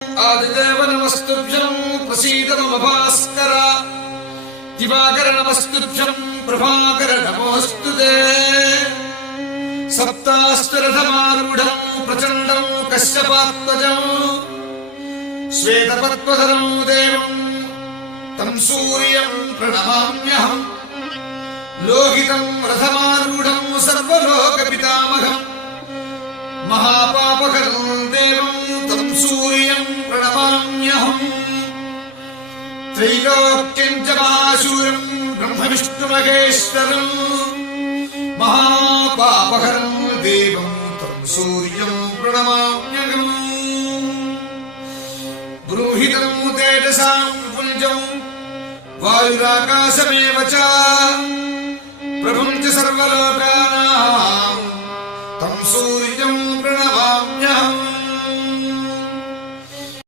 आदिदेव नमस्तुभ्यं प्रसीद मम भास्कर दिवाकर नमस्तुभ्यं प्रभाकर नमोऽस्तुते सप्तास्त्ररथमारूढं प्रचण्डं कश्यपात्मजं श्वेतपद्मधरं देवं तं सूर्यं प्रणमाम्यहम् लोहितं रथमारूढं सर्वलोकपितामहम् महापापकरं देवं तं सूर्यं प्रणमाम्यहम् त्रैलोक्यं च महाशूरं ब्रह्मविष्णुमहेश्वरं महापापकरं देवं तं सूर्यं प्रणमाम्यहम् बृंहितं तेजसां पुञ्जं वायुराकाशमेव च प्रभुं च सर्वलोकानां तं सूर्यं प्रणमाम्यहम्